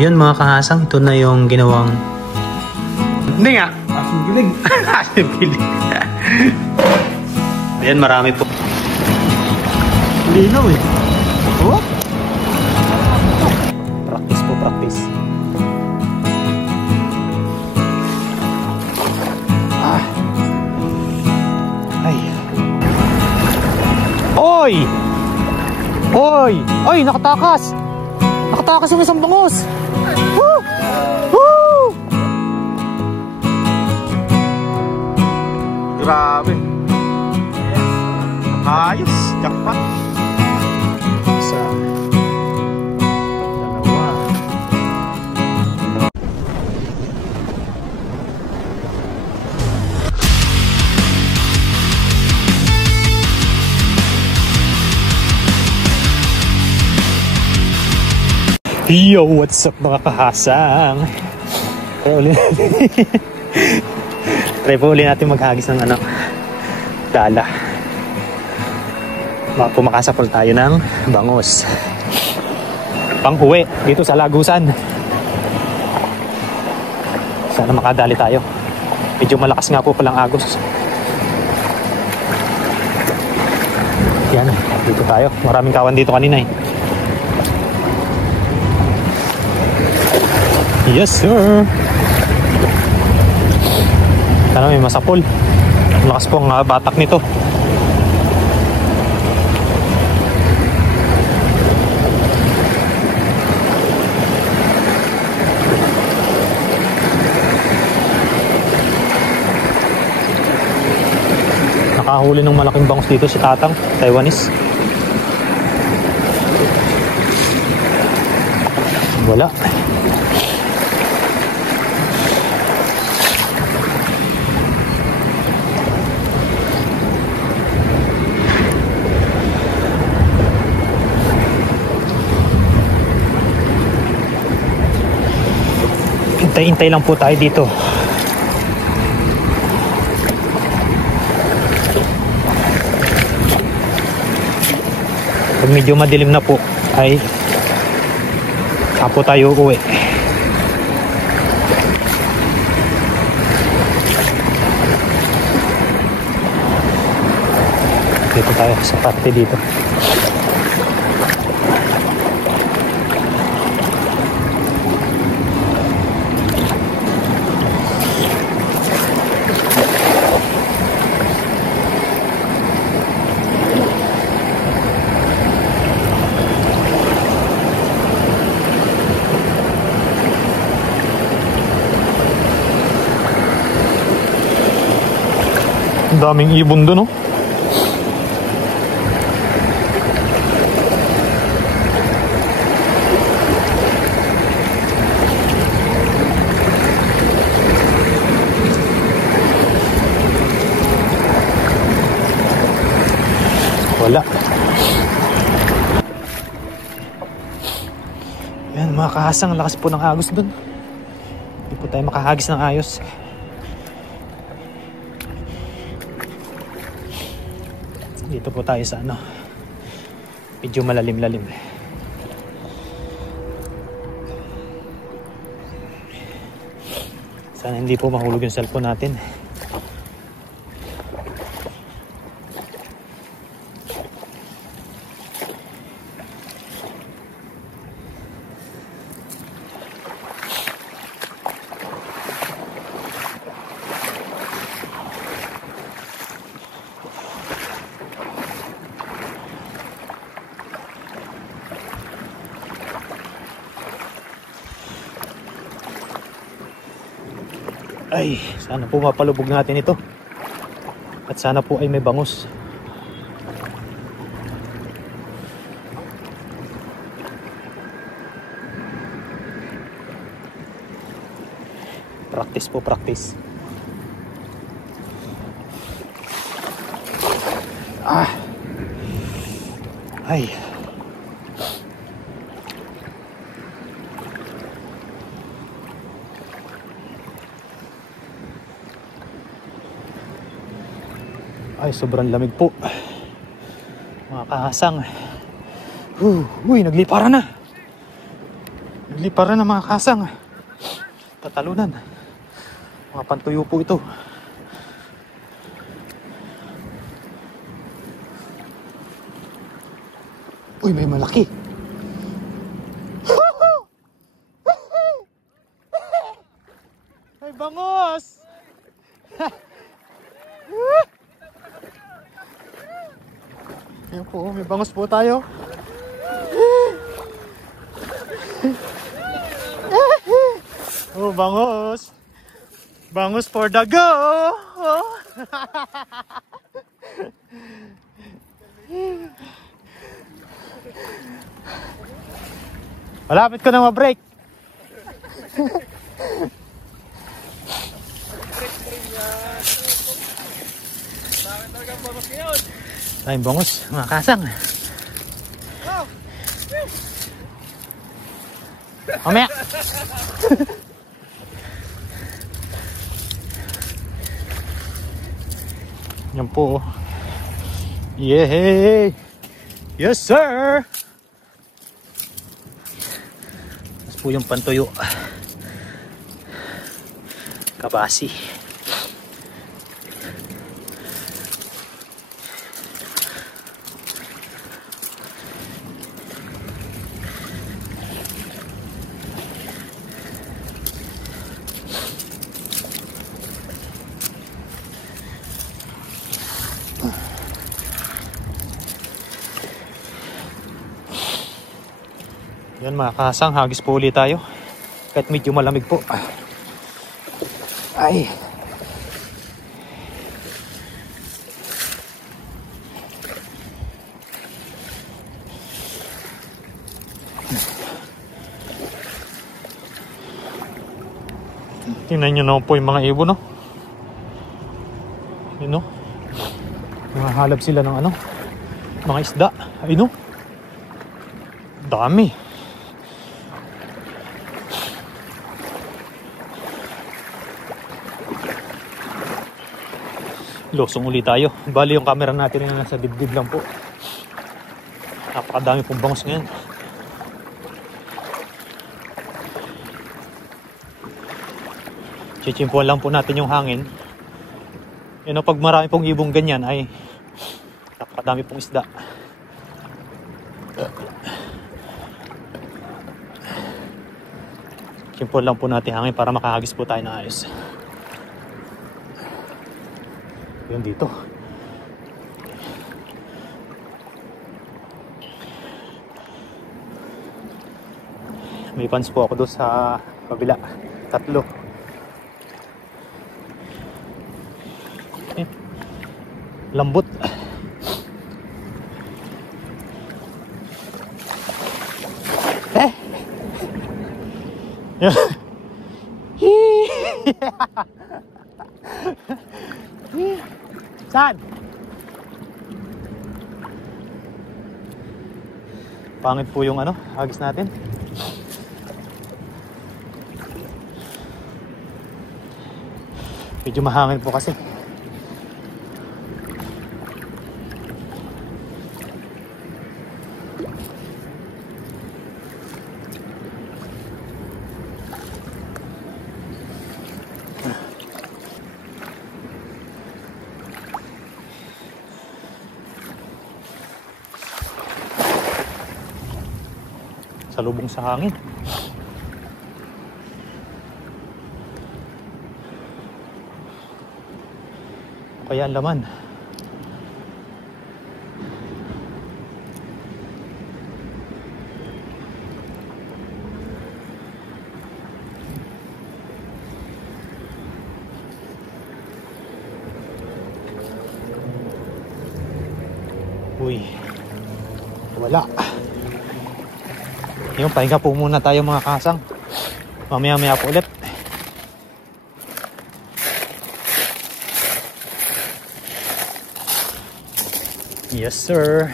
Yun mga kahasang, ito na yung ginawang... Hindi nga! Asim gilig. Asim gilig. Ayan, marami po. Linaw eh. Oh? Practice po, practice. Ay. Oy! Oy! Oy, nakatakas! Nakatakas yung isang bangus! Woo! Woo! Grabe. Ayos. Jackpot. Isa. Dalawa. Yo, what's up mga kahasang? Try uli natin. Try po uli natin maghagis ng dala. Pumakasapol tayo ng bangus. Pang-uwi dito sa Lagusan. Sana makadali tayo. Medyo malakas nga po palang agos. Yan, dito tayo. Maraming kawan dito kanina eh. Yes sir. Sana may masapol. Malakas po ang batak nito. Nakahuli ng malaking bangus dito si Tatang, Taiwanese. Wala. Hintay-hintay lang po tayo dito. Pag medyo madilim na po ay saka po tayo uuwi. Dito tayo sa parte dito. Daming ibon doon, no? Wala. Yan, mga kahasang, lakas po ng agos doon. Hindi po tayo makahagis ng ayos. Dito po tayo sa medyo malalim-lalim. Sana hindi po mahulog yung cellphone natin. Ay, sana po mapalubog natin ito. At sana po ay may bangus. Practice po, practice. Ay. Ay, sobrang lamig po. Mga kahasang. Uy, naglipara na. Nagliparan ng mga kasang. Tatalunan. Mga pantuyo po ito. Uy, may malaki. May bangos. Ayan po, may bangos po tayo. Oh, bangos. Bangos for the go. Oh. Malapit ko na ma-break. Tayong bangos, mga kasang. Mamaya. Yan po. Yay! Yes, sir! Mas po yung pantuyo. Kabasi. Yan mga kasang, hagis po ulit tayo. Kahit medyo malamig po. Ay. Tingnan nyo naman po yung mga ibon, no? Yun, no? Mga halab sila ng ano? Mga isda. Ay, no? Dami. Losong ulit tayo. Bali yung camera natin na nasa dibdib lang po. Napakadami pong bangos ngayon. Chichimpuan lang po natin yung hangin. Yun, pag marami pong ibong ganyan ay napakadami pong isda. Chichimpuan lang po natin hangin para makahagis po tayo ng ayos. Yun dito. May pans po ako doon sa kabila. 3. Lambot. Saan? Pangit po yung ano, hagis natin. Medyo mahangin po kasi. Salubong sa hangin. Kaya ang laman. Uy, wala. Yung pahinga po muna tayo mga kasang. Mamaya-maya po ulit. Yes, sir.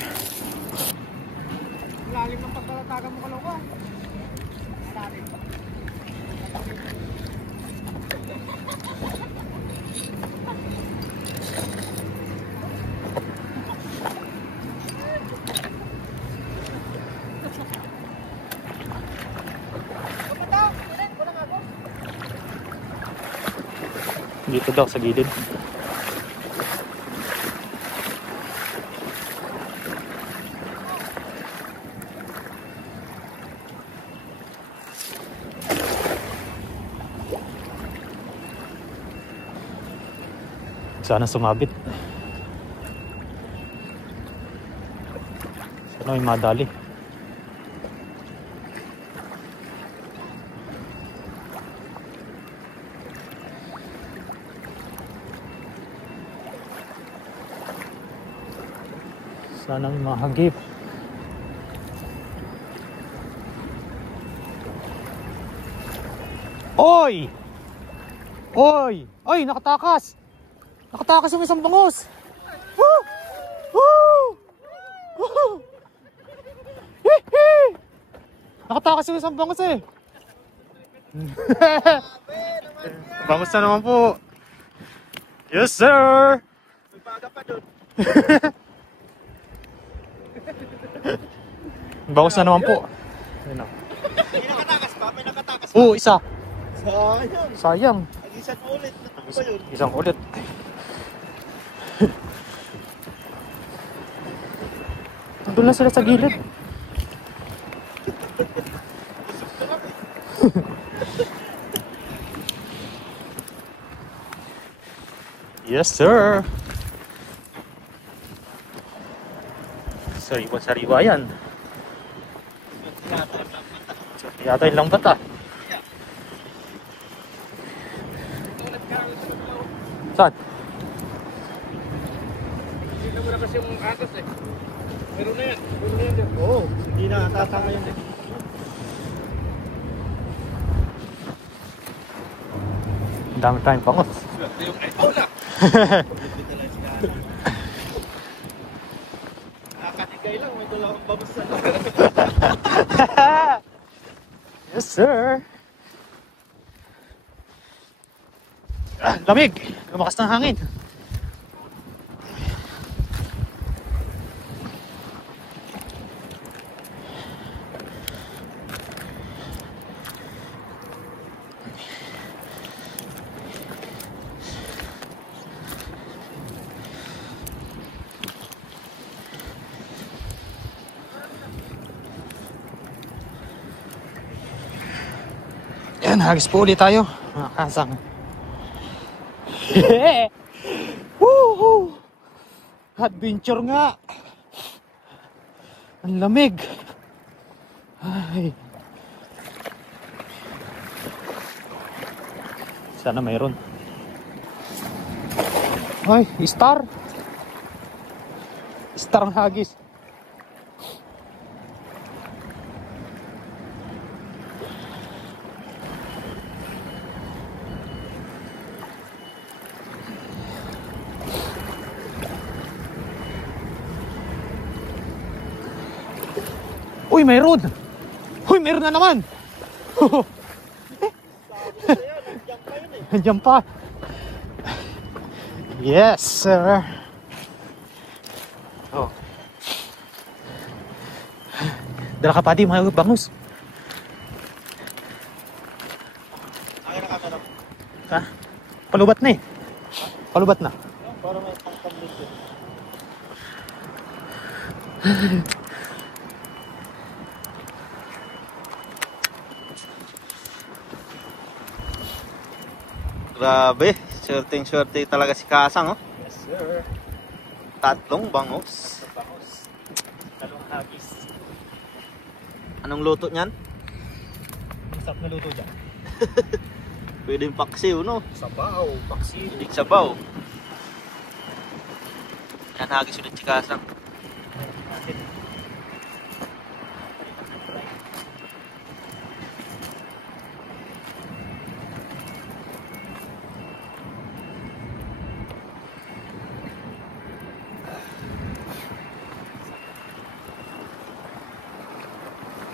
Lalim ng pagkalatagan mo kalaw ko. Dito daw sa gilid. Sana sumabit. Sana may madali. Sana may mahagip. Oy! Oy! Oy! Nakatakas! Nakatakas yung isang bangus! Woo! Woo! Woo! Hihi! Nakatakas yung isang bangus eh! Bangus na naman po! Yes sir! May baga pa doon. Bangus na naman po. Ayun na. May nakatakas pa? May nakatakas pa? Oo, isa. Sayang. Sayang. Isang ulit. Ano ba yun? Isang ulit. Doon na sila sa gilid. Yes, sir. Sariwa-sariwa yan. Yata yung lambat ah. Saan? Hindi mo na kasi yung atas eh. Meron na yan. Meron na yan din. Oo. Hindi na tatanga yan eh. Ang dami tayong pangot. Yung ito na. Nakatigay lang. May dalawang babasan. Yes, sir. Ah, lamig. Lumakas ng hangin. Yan, hagis po ulit tayo. Mga kasang. Woohoo! Adventure nga. Ang lamig. Ay. Sana mayroon. Ay, star. Star ang hagis. Uy, mayroon! Uy, mayroon na naman! Nandiyan pa! Yes, sir! Oh. Dala ka pa di, mga bangus. Ay, nakatanong. Ha? Palubat na eh. Palubat na. Para may pangkambit yun. Grabe, swerte talaga si Kasang, oh. Yes, sir. Tatlong bangus. Bangus. Talong hagis. Anong luto niyan? Masarap na luto dyan. Pwedeng paksiw, no? Sabaw, paksi. Pwedeng sabaw. Yan, hagis ulit si Kasang.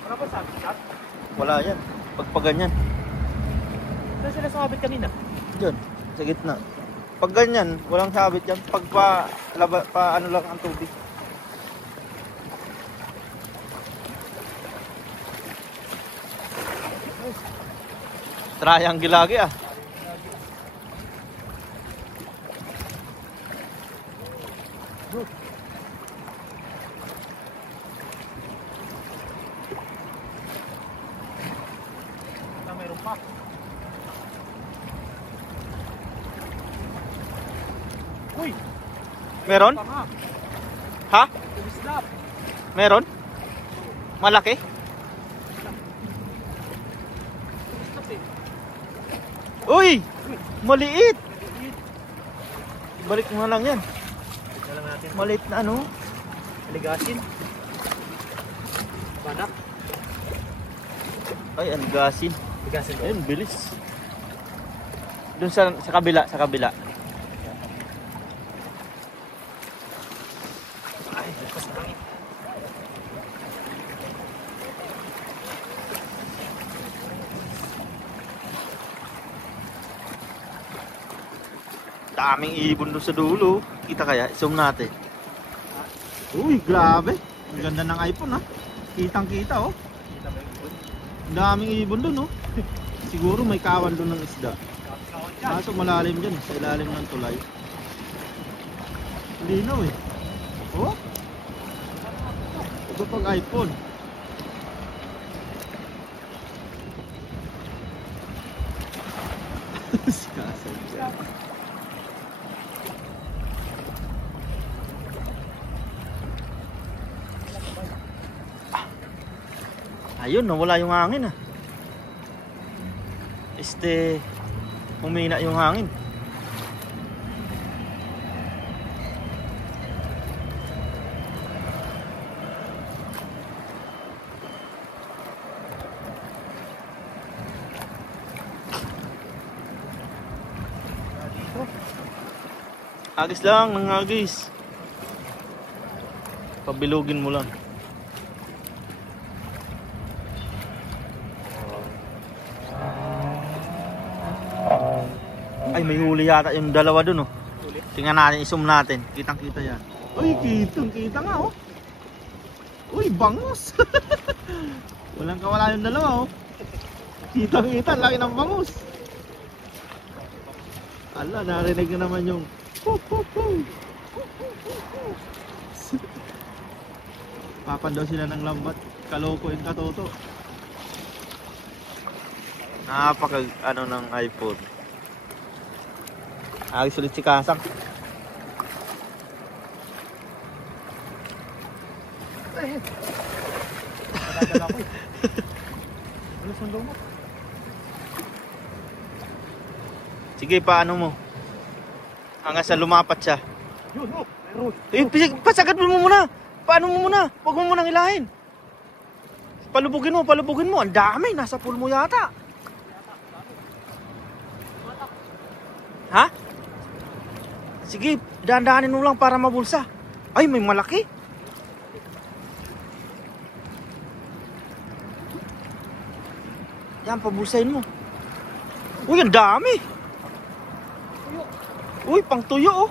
Wala pa sabi, shot? Wala yan. Pag ganyan. Saan sila sumabit kanina? Diyan, sa gitna. Pag ganyan, walang sabit yan. Pag ano lang ang tubig. Triangle lagi ah. Uy! Meron? Ha? Meron? Malaki? Uy! Maliit! Ibalik mo na lang yan. Maliit na ano? Aligasin. Banak. Ay, aligasin. Aligasin ba? Ayun, bilis. Doon sa kabila, sa kabila. Ay, lagpas na langit. Daming ibon doon sa dulo. Kita kaya? Zoom natin. Uy, grabe. Ang ganda ng iPhone ha. Kitang kita oh. Ang daming ibon doon oh. Siguro may kawan doon ng isda. Kaso malalim dyan, sa ilalim ng tulay. Linaw eh. Oh? Ito pag iPhone. Sikasay dyan. Ayun, nawala yung hangin ah. Humina yung hangin. Agis lang, nangagis. Pabilugin mo lang. Ay, may huli yata yung dalawa dun oh. Tingnan natin, i-zoom natin. Kitang kita yan. Uy, kitang kita nga oh. Uy, bangus. Walang kawala yung dalawa oh. Kitang kita, laki ng bangus. Ala, narinig na naman yung papan daw sila ng lambat. Kaloko yung katoto. Napaka ano ng iPhone. Agis ulit si Kasang. Nadadala ko eh. Ano sundo mo? Sige, paano mo? Hanggang sa lumapat siya. Yun, oh, meron. Pasagat mo muna. Paano mo muna? Huwag mo munang hilahin. Palubugin mo. Ang dami, nasa pool mo yata. Ha? Sige, dahan-dahanin mo lang para mabulsa. Ay, may malaki. Yan, pabulsahin mo. Uy, ang dami. Uy, pang tuyo oh.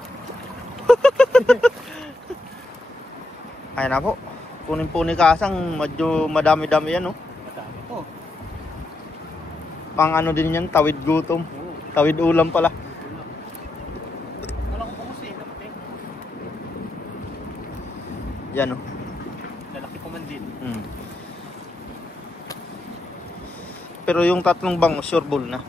Ay na po. Kunin po ni Kasang, medyo madami-dami yan oh. Madami to. Pang ano din yan, tawid gutom. Tawid ulam pala. Wala kong bangus eh. Yan oh. Lalaki ko man din. Pero yung tatlong bangus, sure bull na.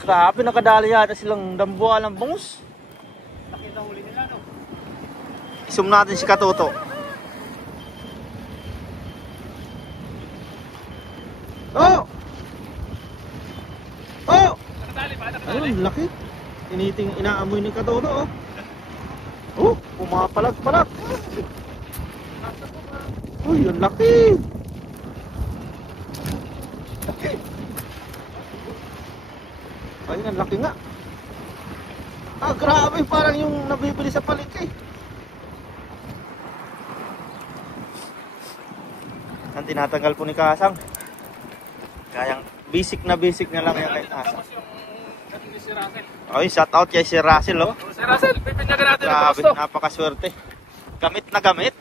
Grabe, nakadali yata silang dambuha ng bangus. Laki na huli nila, no? Isum natin si Katoto. Oh! Oh! Nakadali ba? Ayun, laki. Inaamoy ni Katoto oh. Oh, pumapalag-palag. Uy, ang laki. Laki. Ayun, ang laki nga. Ah, grabe, parang yung nabibili sa palengke. Ang tinatanggal po ni Kasang. Kayang basic na lang yan kay Kasang. Ay, shout out kay si Russell oh. Si Russell, pipinyagan natin ang Grabe, gusto. napakaswerte. Gamit na gamit.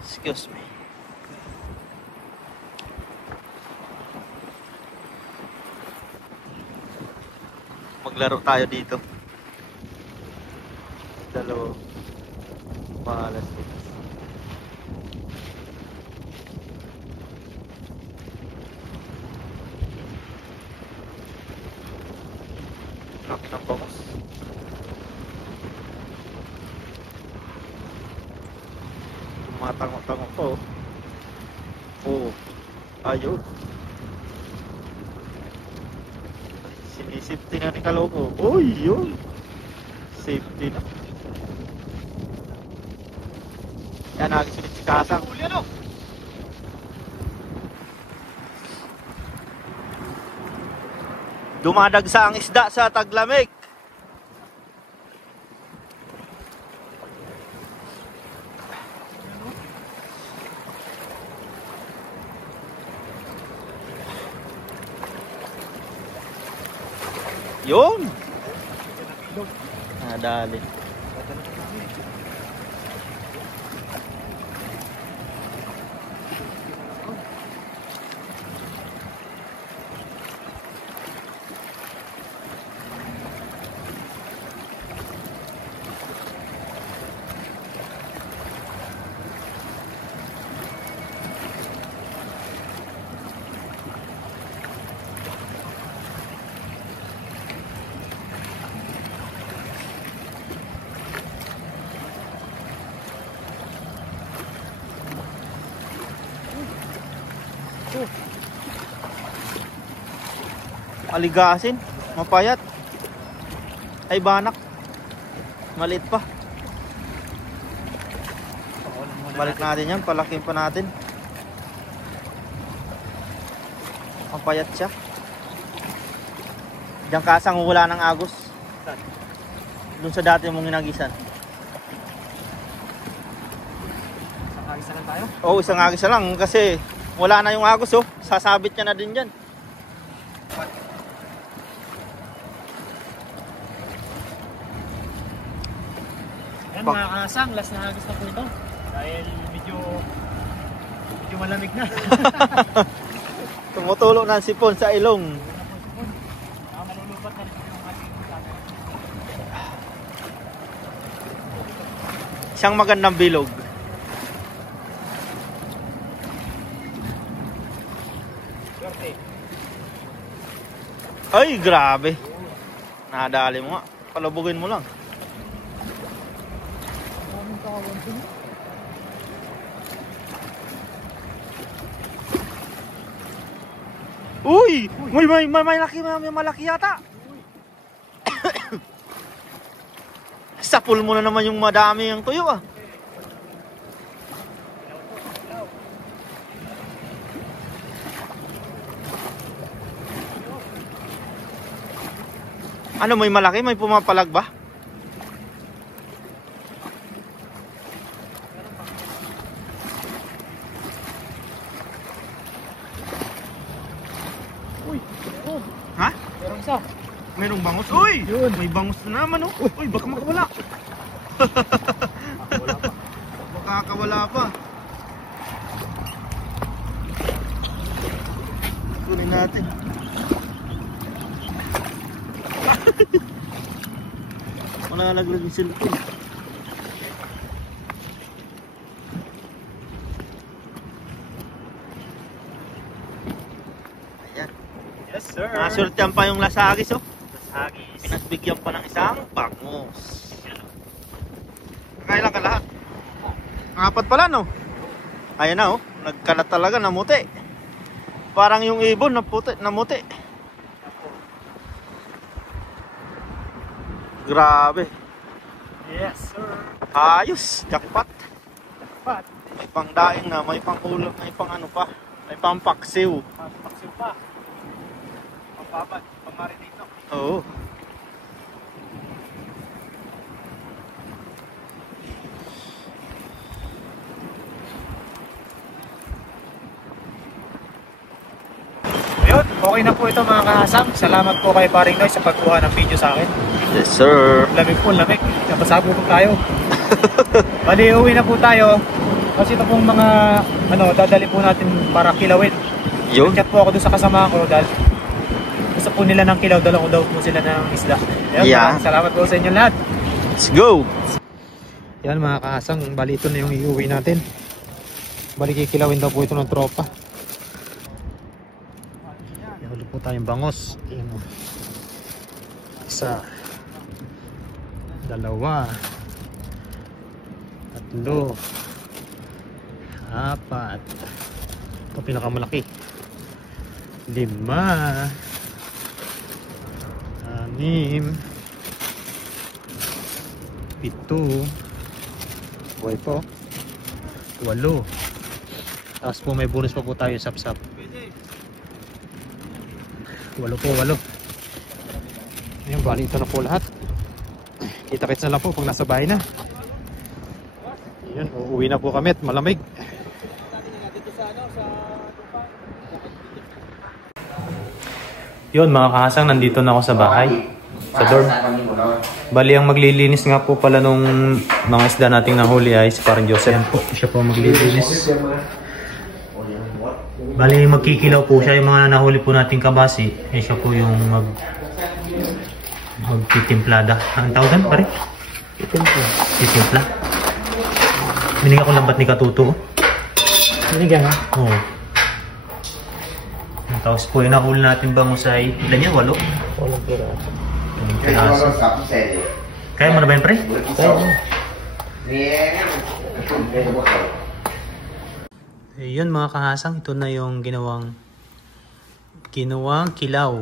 Excuse me. Maglaro tayo dito. dalawa. Malas. Laki ng bangos. Tumatangok-tangok po. Oo. Ayun. Sinisafety na ni Kaloko. Uy, yun. Safety na. Yan, nagsunod si Kasang. Dumadagsa ang isda sa taglamig. Yun. Nadali. Aligasin, mapayat. Ay banak. Maliit pa. Balik natin yan, palakin pa natin. Mapayat siya. Diyan Kasang wala ng agos. Doon sa dati mong ginagisan. Isang agis na lang tayo? Oo, isang agis na lang kasi wala na yung agos oh. Sasabit niya na din dyan. Yan mga Kasang, last na agis na po ito. Dahil medyo malamig na. Tumutulo na ang sipon sa ilong. Malulupat na rin yung ating camera. Isang magandang bilog. Ay, grabe. Nadali mo nga. Palubugin mo lang. Uy! May malaki yata. Sapul mo na naman yung madami yung tuyo ah. Ano, may malaki? May pumapalag ba? Uy! Oh, Ha? meron isa. Mayroong bangus? Uy! Yun. May bangus na naman oh. Uy, baka makawala. Wala pa. Makakawala pa. Kunin natin. Malalaglag yung cellphone. Ayan. Yes sir. Nasurtihan pa yung lasagis oh. Hagis. Pinagbigyan pa ng isang bangus. Kailan ka lahat? Apat pala no? Ayan na oh. Nagkalat talaga, namuti. Parang yung ibon namuti. Grabe. Yes sir. Ayos, jackpot. Pat. May pangdaing na, may pangulog, may pang ano pa. May pampaksiw. Paksiw pa. Pampabad. Pamarinate no. Oo. Ayun, okay na po ito mga Kasang. Salamat po kay Paring Noy sa pagkuha ng video sa akin. Yes sir. Lamig po, lamig. Napasabo po tayo. Bali, uwi na po tayo. Kasi ito pong mga dadali po natin para kilawin. Yun. Chat po ako doon sa kasama ko dahil gusto po nila ng kilaw. Dala ko daw po sila ng isda. Ayun, Yeah. Salamat po sa inyo lahat. Let's go. Yan mga kahasang, bali ito na yung iuwi natin. Bali kikilawin daw po ito ng tropa. Huli po tayong bangos. Yan. Isa, dalawa, tatlo, apat, ito pinakamalaki, 5, 6, 7, buhay po, 8, tapos po may bonus pa po tayo sap-sap. 8 po, 8. Ayan, bali ito na po lahat. Kita-kits na lang po pag nasa bahay na. Ayan, uuwi na po kami at malamig. Yun mga kahasang, nandito na ako sa bahay, sa dorm. Bali ang maglilinis nga po pala nung mga isda nating nahuli ay si Parang Joseph. Ayan po, siya po maglilinis. Bali magkikilaw po siya yung mga nahuli po nating kabasi. Eh siya po yung magtitimplada. Ang tawag doon pare? Titimpla. Binigyan ko lambat ni Katuto. Binigyan ha? Oo. Tapos po yung nahuli natin bangusay. Ilan yan? 8? 8 piraso. Kaya mo na ba yun pre? Kaya mo. Ayun mga kahasang, ito na yung ginawang kilaw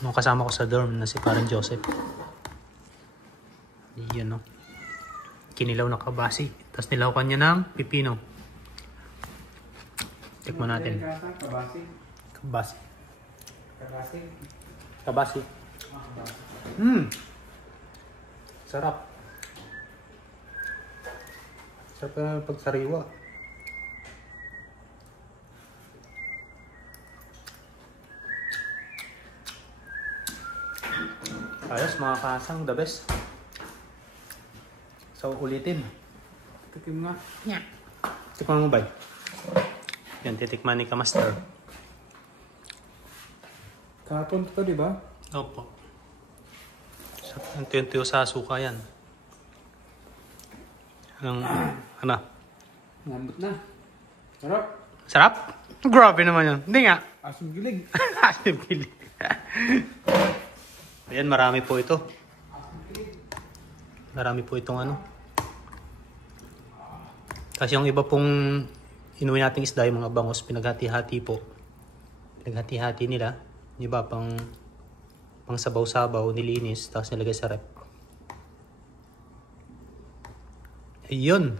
nung kasama ko sa dorm na si Parang Joseph. Yan no. Kinilaw na kabasi. Tapos nilawakan niya ng pipino. Tikman natin. Kabasi. Sarap. Sarap na pagsariwa. Ayos mga kasang, the best. So ulitin. Tikim nga. Yeah. Tikman mo ba? Yan, titikman ni Kamaster. Kahapon ito, di ba? Opo. Ang tiyo-tiyo sa suka yan. Ano? Ngambot na. Sarap. Sarap? Grabe naman yun. Hindi nga. Asong gilig. Asim gilig. Ayan, marami po ito. Marami po itong ano. Kasi yung iba pong inuwi nating isda, yung mga bangos, pinaghati-hati po. Pinaghati-hati nila. Yung iba pang sabaw-sabaw, nilinis, tapos nilagay sa rep. Ayun.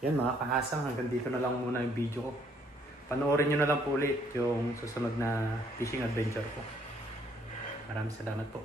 Yan mga kahasang, hanggang dito na lang muna yung video ko. Panoorin nyo na lang po ulit yung susunod na fishing adventure ko. Maraming salamat po.